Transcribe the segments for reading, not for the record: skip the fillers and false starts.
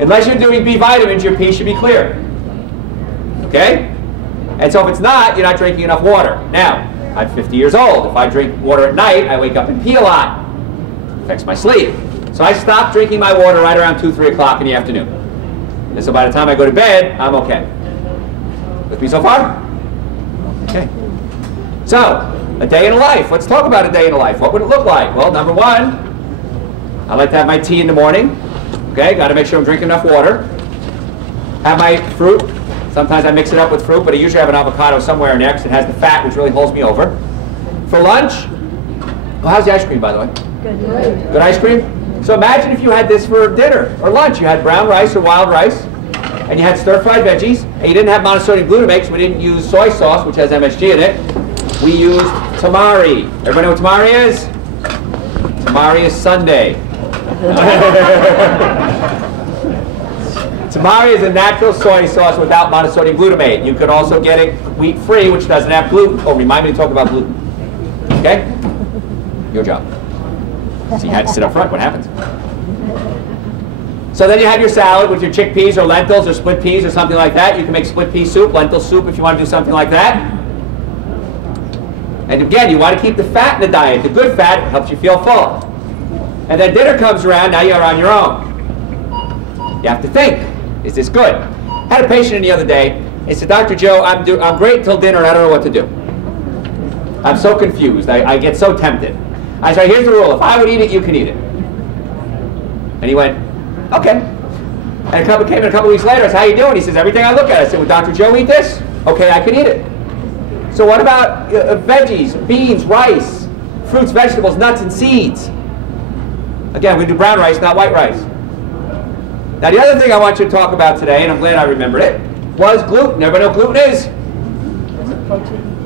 Unless you're doing B vitamins, your pee should be clear. Okay? And so if it's not, you're not drinking enough water. Now, I'm 50 years old. If I drink water at night, I wake up and pee a lot. It affects my sleep. So I stop drinking my water right around 2, 3 o'clock in the afternoon. And so by the time I go to bed, I'm okay. With me so far? Okay. So, a day in a life. Let's talk about a day in a life. What would it look like? Well, number one, I like to have my tea in the morning. Okay, got to make sure I'm drinking enough water. Have my fruit. Sometimes I mix it up with fruit, but I usually have an avocado somewhere in there because it has the fat, which really holds me over. For lunch, well, how's the ice cream, by the way? Good. Good ice cream? So imagine if you had this for dinner or lunch. You had brown rice or wild rice, and you had stir-fried veggies, and you didn't have monosodium glutamate, so we didn't use soy sauce, which has MSG in it. We used tamari. Everybody know what tamari is? Tamari is Sunday. Tamari is a natural soy sauce without monosodium glutamate. You could also get it wheat-free, which doesn't have gluten. Oh, remind me to talk about gluten. Okay? Your job. So you had to sit up front. What happens? So then you have your salad with your chickpeas or lentils or split peas or something like that. You can make split pea soup, lentil soup if you want to do something like that. And again, you want to keep the fat in the diet. The good fat helps you feel full. And then dinner comes around, now you're on your own. You have to think. Is this good? I had a patient in the other day. He said, Dr. Joe, I'm great until dinner and I don't know what to do. I'm so confused. I get so tempted. I said, here's the rule. If I would eat it, you can eat it. And he went, okay. And came in a couple weeks later. I said, how you doing? He says, everything I look at. I said, would Dr. Joe eat this? Okay, I can eat it. So what about veggies, beans, rice, fruits, vegetables, nuts, and seeds? Again, we do brown rice, not white rice. Now the other thing I want you to talk about today, and I'm glad I remembered it, was gluten. Everybody know what gluten is?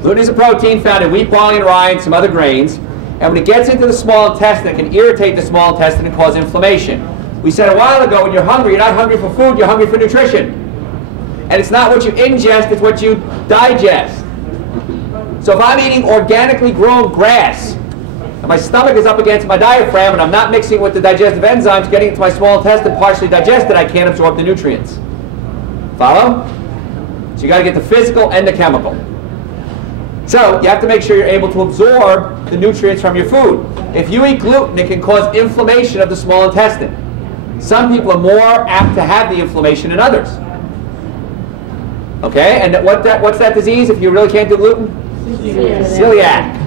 Gluten is a protein found in wheat, barley, and rye, and some other grains. And when it gets into the small intestine, it can irritate the small intestine and cause inflammation. We said a while ago, when you're hungry, you're not hungry for food, you're hungry for nutrition. And it's not what you ingest, it's what you digest. So if I'm eating organically grown grass, and my stomach is up against my diaphragm, and I'm not mixing with the digestive enzymes getting into my small intestine partially digested, I can't absorb the nutrients. Follow? So you got to get the physical and the chemical. So you have to make sure you're able to absorb the nutrients from your food. If you eat gluten, it can cause inflammation of the small intestine. Some people are more apt to have the inflammation than others. Okay, and what's that disease if you really can't do gluten? Celiac.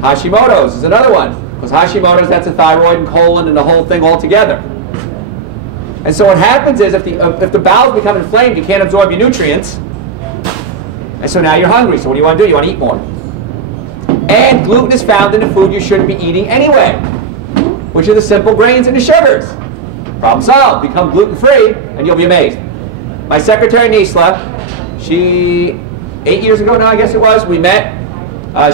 Hashimoto's is another one. Because Hashimoto's, that's a thyroid and colon and the whole thing all together. And so what happens is if the bowels become inflamed, you can't absorb your nutrients. And so now you're hungry. So what do you want to do? You want to eat more. And gluten is found in the food you shouldn't be eating anyway, which are the simple grains and the sugars. Problem solved. Become gluten-free and you'll be amazed. My secretary, Nisla, she, 8 years ago now I guess it was, we met.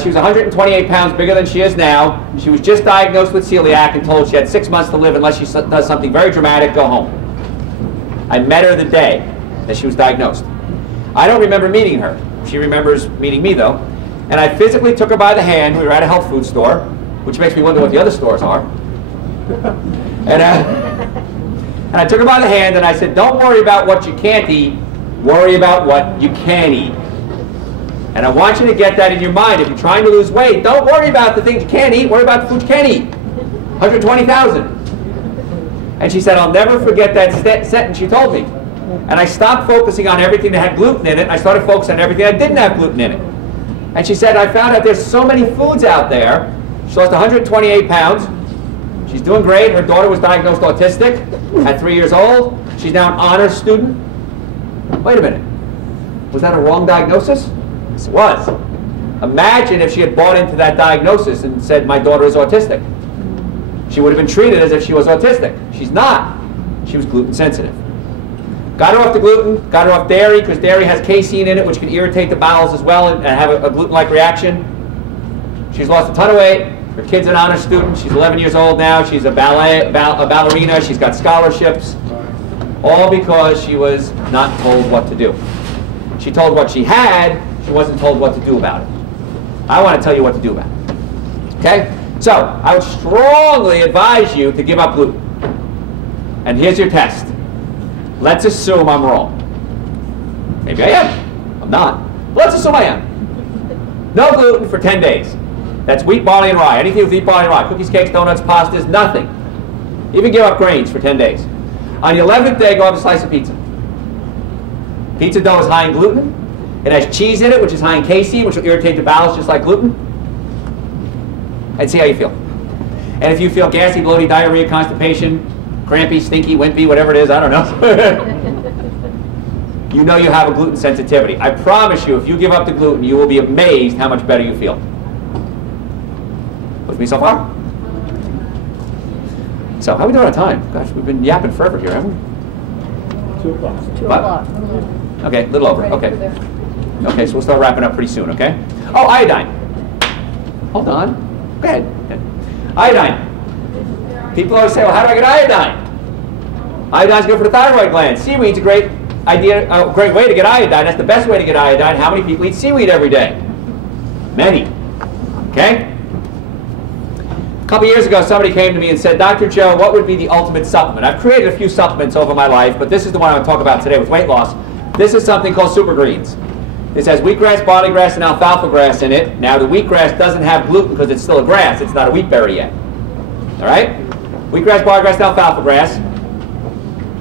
She was 128 pounds bigger than she is now. She was just diagnosed with celiac and told she had 6 months to live unless she does something very dramatic, go home. I met her the day that she was diagnosed. I don't remember meeting her. She remembers meeting me though. And I physically took her by the hand. We were at a health food store, which makes me wonder what the other stores are. And I took her by the hand and I said, don't worry about what you can't eat, worry about what you can eat. And I want you to get that in your mind. If you're trying to lose weight, don't worry about the things you can't eat, worry about the food you can eat. 120,000. And she said, I'll never forget that sentence she told me. And I stopped focusing on everything that had gluten in it, and I started focusing on everything that didn't have gluten in it. And she said, I found out there's so many foods out there. She lost 128 pounds. She's doing great. Her daughter was diagnosed autistic at 3 years old. She's now an honors student. Wait a minute. Was that a wrong diagnosis? Yes, it was. Imagine if she had bought into that diagnosis and said, my daughter is autistic. She would have been treated as if she was autistic. She's not. She was gluten sensitive. Got her off the gluten, got her off dairy, because dairy has casein in it, which can irritate the bowels as well and have a gluten-like reaction. She's lost a ton of weight. Her kid's an honor student. She's 11 years old now. She's a ballerina. She's got scholarships. All because she was not told what to do. She told what she had. She wasn't told what to do about it. I want to tell you what to do about it. Okay? So, I would strongly advise you to give up gluten. And here's your test. Let's assume I'm wrong. Maybe I am. I'm not. But let's assume I am. No gluten for 10 days. That's wheat, barley, and rye. Anything with wheat, barley, and rye. Cookies, cakes, donuts, pastas, nothing. Even give up grains for 10 days. On the 11th day, go have a slice of pizza. Pizza dough is high in gluten. It has cheese in it, which is high in casein, which will irritate the bowels just like gluten. And see how you feel. And if you feel gassy, bloaty, diarrhea, constipation, crampy, stinky, wimpy, whatever it is, I don't know. You know you have a gluten sensitivity. I promise you, if you give up the gluten, you will be amazed how much better you feel. With me so far? So, how are we doing on time? Gosh, we've been yapping forever here, haven't we? 2 o'clock. 2 o'clock. Okay, a little over. Okay. Okay, so we'll start wrapping up pretty soon, okay? Oh, iodine. Hold on. Go ahead. Iodine. People always say, well, how do I get iodine? Iodine's good for the thyroid gland. Seaweed's a great idea, a great way to get iodine. That's the best way to get iodine. How many people eat seaweed every day? Many. Okay? A couple years ago, somebody came to me and said, Dr. Joe, what would be the ultimate supplement? I've created a few supplements over my life, but this is the one I want to talk about today with weight loss. This is something called Super Greens. This has wheatgrass, barley grass, and alfalfa grass in it. Now, the wheatgrass doesn't have gluten because it's still a grass. It's not a wheat berry yet. All right? Wheatgrass, barley grass, and alfalfa grass.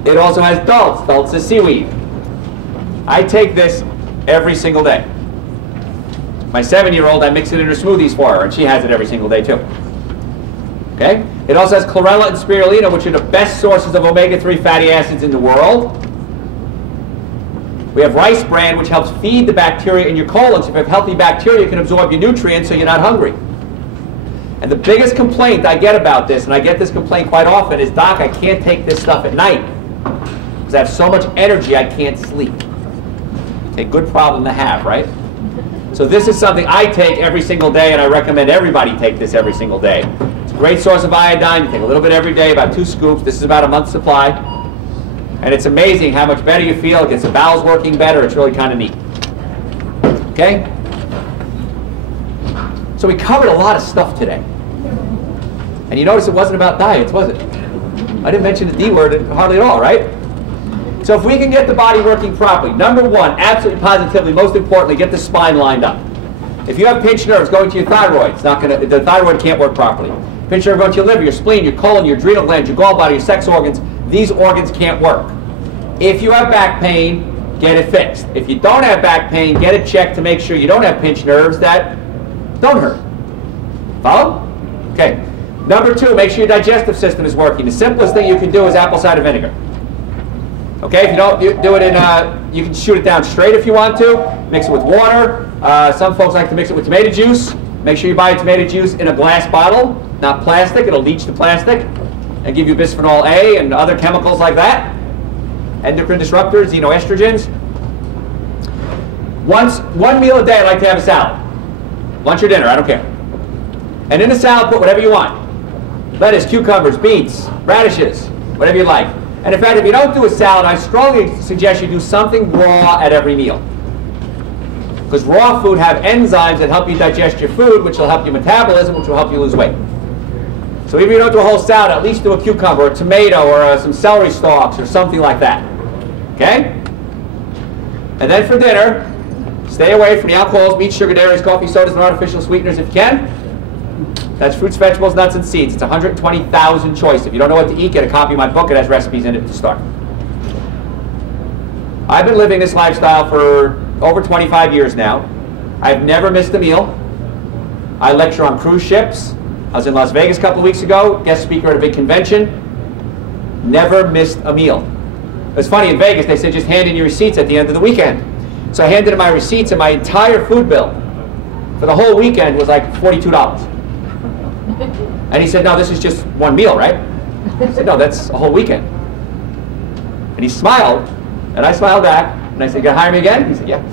It also has dulse. Dulse is seaweed. I take this every single day. My 7-year-old, I mix it in her smoothies for her, and she has it every single day, too. Okay? It also has chlorella and spirulina, which are the best sources of omega-3 fatty acids in the world. We have rice bran, which helps feed the bacteria in your colon. So if you have healthy bacteria, you can absorb your nutrients so you're not hungry. And the biggest complaint I get about this, and I get this complaint quite often, is, Doc, I can't take this stuff at night because I have so much energy I can't sleep. A good problem to have, right? So this is something I take every single day, and I recommend everybody take this every single day. It's a great source of iodine. You take a little bit every day, about 2 scoops. This is about a month's supply. And it's amazing how much better you feel. It gets the bowels working better. It's really kind of neat. Okay? So we covered a lot of stuff today. And you notice it wasn't about diets, was it? I didn't mention the D word hardly at all, right? So if we can get the body working properly, number one, absolutely positively, most importantly, get the spine lined up. If you have pinched nerves going to your thyroid, it's not going to, the thyroid can't work properly. Pinched nerve going to your liver, your spleen, your colon, your adrenal glands, your gallbladder, your sex organs, these organs can't work. If you have back pain, get it fixed. If you don't have back pain, get it checked to make sure you don't have pinched nerves that don't hurt. Follow? Okay. Number two, make sure your digestive system is working. The simplest thing you can do is apple cider vinegar. Okay, if you don't do it in, you can shoot it down straight if you want to. Mix it with water. Some folks like to mix it with tomato juice. Make sure you buy tomato juice in a glass bottle, not plastic. It'll leach the plastic and give you bisphenol A and other chemicals like that. Endocrine disruptors, xenoestrogens. One meal a day, I like to have a salad. Lunch or dinner, I don't care. And in the salad, put whatever you want. Lettuce, cucumbers, beets, radishes, whatever you like. And in fact, if you don't do a salad, I strongly suggest you do something raw at every meal. Because raw food have enzymes that help you digest your food, which will help your metabolism, which will help you lose weight. So even if you don't do a whole salad, at least do a cucumber, or a tomato, or some celery stalks, or something like that. Okay? And then for dinner, stay away from the alcohols, meats, sugar, dairies, coffee, sodas, and artificial sweeteners if you can. That's fruits, vegetables, nuts, and seeds. It's 120,000 choice. If you don't know what to eat, get a copy of my book. It has recipes in it to start. I've been living this lifestyle for over 25 years now. I've never missed a meal. I lecture on cruise ships. I was in Las Vegas a couple of weeks ago, guest speaker at a big convention. Never missed a meal. It was funny, in Vegas, they said just hand in your receipts at the end of the weekend. So I handed in my receipts, and my entire food bill for the whole weekend was like $42. And he said, no, this is just one meal, right? I said, no, that's a whole weekend. And he smiled, and I smiled back, and I said, you gonna hire me again? He said, yeah.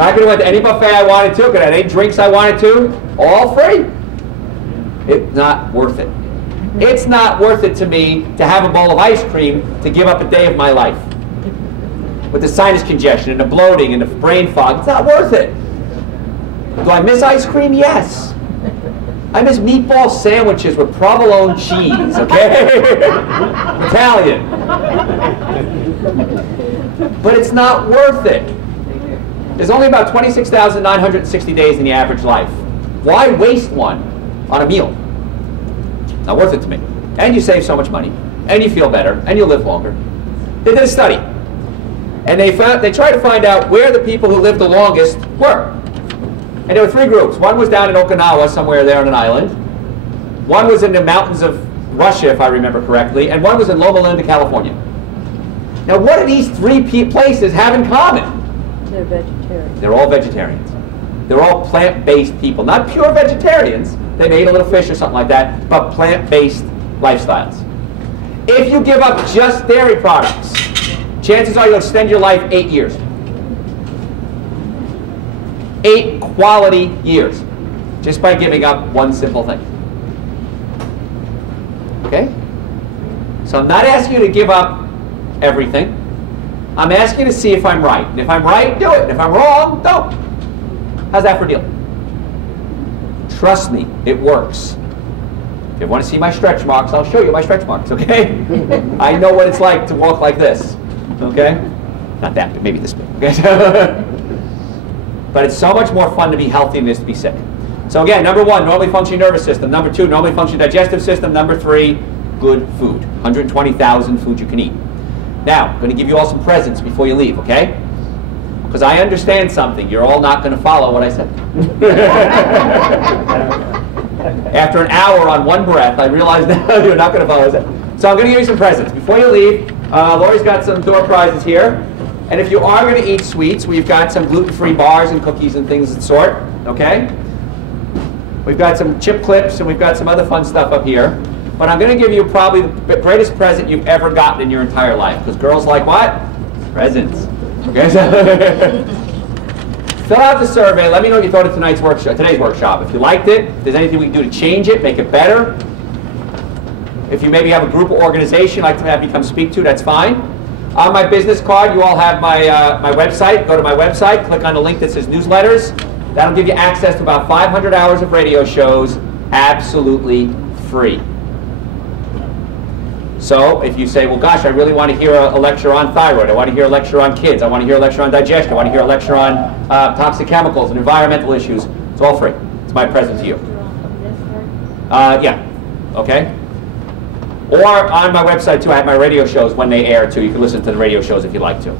I could have went to any buffet I wanted to, could have had any drinks I wanted to, all free. It's not worth it. It's not worth it to me to have a bowl of ice cream to give up a day of my life. With the sinus congestion and the bloating and the brain fog, it's not worth it. Do I miss ice cream? Yes. I miss meatball sandwiches with provolone cheese, okay? Italian. But it's not worth it. There's only about 26,960 days in the average life. Why waste one on a meal? Not worth it to me. And you save so much money, and you feel better, and you live longer. They did a study, and they tried to find out where the people who lived the longest were. And there were three groups. One was down in Okinawa, somewhere there on an island. One was in the mountains of Russia, if I remember correctly, and one was in Loma Linda, California. Now, what do these three places have in common? They're vegetarians. They're all vegetarians. They're all plant-based people. Not pure vegetarians. They may eat a little fish or something like that, but plant-based lifestyles. If you give up just dairy products, chances are you'll extend your life 8 years. 8 quality years, just by giving up one simple thing. Okay? So I'm not asking you to give up everything. I'm asking you to see if I'm right. And if I'm right, do it. And if I'm wrong, don't. How's that for a deal? Trust me, it works. If you want to see my stretch marks, I'll show you my stretch marks, okay? I know what it's like to walk like this, okay? Not that big, maybe this big, okay? But it's so much more fun to be healthy than it is to be sick. So again, number 1, normally functioning nervous system. Number 2, normally functioning digestive system. Number 3, good food. 120,000 foods you can eat. Now, I'm going to give you all some presents before you leave, okay? Because I understand something. You're all not going to follow what I said. After an hour on one breath, I realize now you're not going to follow what I said. So I'm going to give you some presents. Before you leave, Lori's got some door prizes here. And if you are going to eat sweets, we've got some gluten-free bars and cookies and things of the sort, okay? We've got some chip clips and we've got some other fun stuff up here. But I'm going to give you probably the greatest present you've ever gotten in your entire life. Because girls like what? Presents. Okay? Fill out the survey. Let me know what you thought of today's workshop. If you liked it, if there's anything we can do to change it, make it better. If you maybe have a group or organization you'd like to have me come speak to, that's fine. On my business card, you all have my, my website. Go to my website, click on the link that says newsletters. That'll give you access to about 500 hours of radio shows, absolutely free. So if you say, well, gosh, I really want to hear a lecture on thyroid. I want to hear a lecture on kids. I want to hear a lecture on digestion. I want to hear a lecture on toxic chemicals and environmental issues. It's all free. It's my present to you. Yeah. Okay. Or on my website, too, I have my radio shows when they air, too. You can listen to the radio shows if you'd like to. All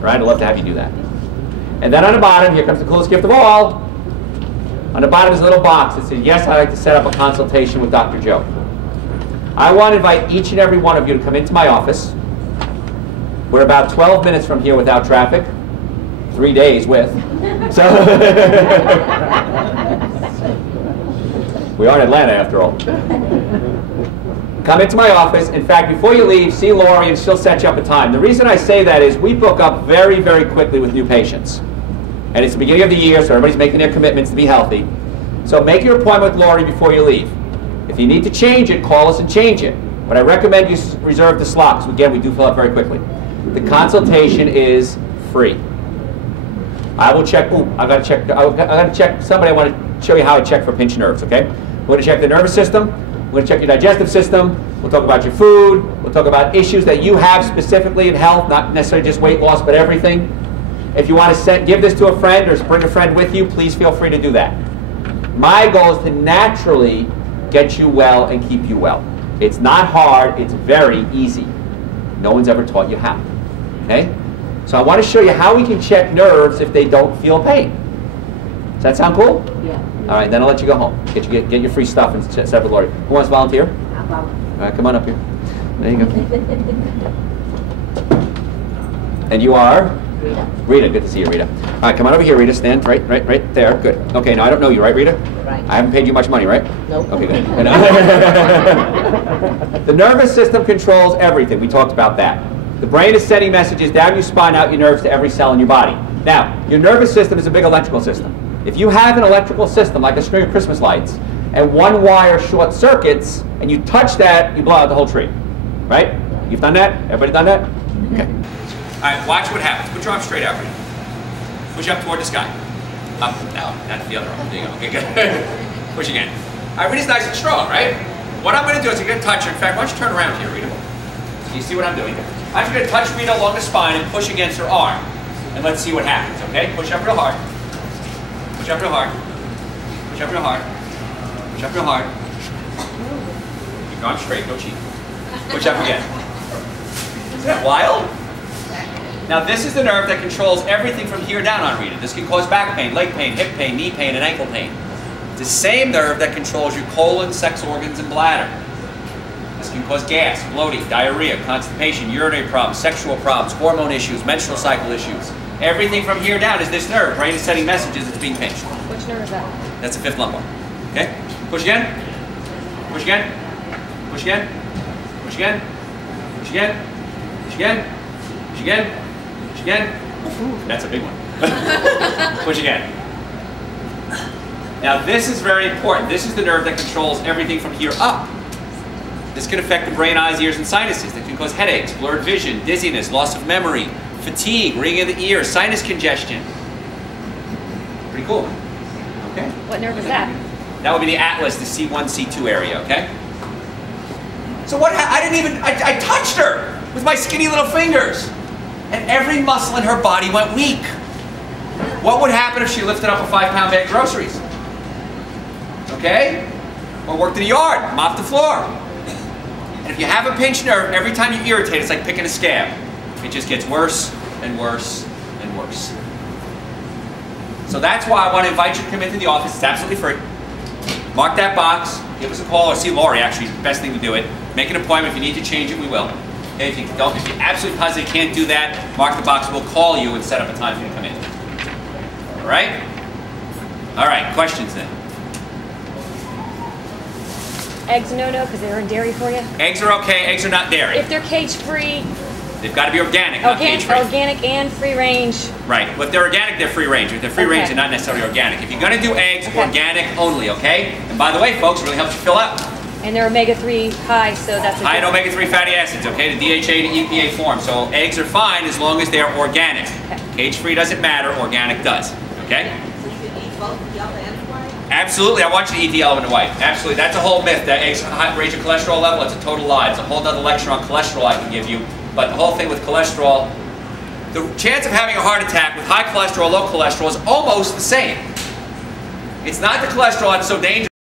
right? I'd love to have you do that. And then on the bottom, here comes the coolest gift of all. On the bottom is a little box that says, yes, I'd like to set up a consultation with Dr. Joe. I want to invite each and every one of you to come into my office. We're about 12 minutes from here without traffic. 3 days with. So we are in Atlanta, after all. Come into my office. In fact, before you leave, see Lori and she'll set you up a time. The reason I say that is we book up very, very quickly with new patients. And it's the beginning of the year, so everybody's making their commitments to be healthy. So make your appointment with Lori before you leave. If you need to change it, call us and change it. But I recommend you reserve the slot, because again, we do fill up very quickly. The consultation is free. I will check, I gotta check somebody. I want to show you how I check for pinched nerves, okay? We're going to check the nervous system. We're going to check your digestive system. We'll talk about your food. We'll talk about issues that you have specifically in health, not necessarily just weight loss, but everything. If you want to give this to a friend or bring a friend with you, please feel free to do that. My goal is to naturally get you well and keep you well. It's not hard. It's very easy. No one's ever taught you how. Okay? So I want to show you how we can check nerves if they don't feel pain. Does that sound cool? Yeah. All right, then I'll let you go home. Get your free stuff and set up with Lori. Who wants to volunteer? I'll volunteer. All right, come on up here. There you go. And you are? Rita. Rita, good to see you, Rita. All right, come on over here, Rita. Stand right there. Good. Okay, now I don't know you, right, Rita? Right. I haven't paid you much money, right? Nope. Okay, good. The nervous system controls everything. We talked about that. The brain is sending messages down your spine, out your nerves to every cell in your body. Now, your nervous system is a big electrical system. If you have an electrical system, like a string of Christmas lights, and one wire short circuits, and you touch that, you blow out the whole tree. Right? You've done that? Everybody done that? Okay. All right, watch what happens. Put your arm straight out, Rita. Push up toward the sky. Up, down, that's the other arm. There you go. Okay, good. Push again. All right, Rita's nice and strong, right? What I'm going to do is I'm going to touch her. In fact, why don't you turn around here, Rita? So you see what I'm doing? I'm just going to touch Rita along the spine and push against her arm. And let's see what happens, okay? Push up real hard. Push up real hard. Push up real hard. Push up real hard. Keep your arm straight, no cheat. Push up again. Isn't that wild? Now this is the nerve that controls everything from here down on Rita. This can cause back pain, leg pain, hip pain, knee pain, and ankle pain. It's the same nerve that controls your colon, sex organs, and bladder. This can cause gas, bloating, diarrhea, constipation, urinary problems, sexual problems, hormone issues, menstrual cycle issues. Everything from here down is this nerve. Brain is sending messages, it's being pinched. Which nerve is that? That's the fifth lumbar. Okay? Push again. Push again. Push again. Push again. Push again. Push again. Push again. Push again. That's a big one. Push again. Now this is very important. This is the nerve that controls everything from here up. This can affect the brain, eyes, ears, and sinuses. That can cause headaches, blurred vision, dizziness, loss of memory, fatigue, ringing of the ears, sinus congestion. Pretty cool. Okay. What nerve is that? That would be the atlas, the C1, C2 area, okay? So what, I touched her with my skinny little fingers. And every muscle in her body went weak. What would happen if she lifted up a 5-pound bag of groceries? Okay? Or worked in the yard, mopped the floor. And if you have a pinched nerve, every time you irritate, it's like picking a scab. It just gets worse and worse and worse. So that's why I want to invite you to come into the office. It's absolutely free. Mark that box, give us a call, or see Lori, actually, the best thing to do it. Make an appointment. If you need to change it, we will. Okay, if you absolutely positively can't do that, mark the box, we'll call you and set up a time for you to come in. All right? All right, questions then? Eggs no because they're in dairy for you? Eggs are okay, eggs are not dairy. If they're cage-free? They've got to be organic, not cage-free. Organic and free range. Right. Well, if they're organic, they're free range. If they're free range, they're not necessarily organic. If you're going to do eggs, organic only, okay? And by the way, folks, it really helps you fill out. And they're omega-3 high, so that's a high in omega-3 fatty acids, okay? The DHA to EPA form. So eggs are fine as long as they're organic. Okay. Cage-free doesn't matter, organic does, okay? So you can eat both yellow and white? Absolutely, I want you to eat the yellow and the white. Absolutely, that's a whole myth that eggs raise your cholesterol level. It's a total lie. It's a whole other lecture on cholesterol I can give you. But the whole thing with cholesterol, the chance of having a heart attack with high cholesterol, low cholesterol is almost the same. It's not the cholesterol that's so dangerous.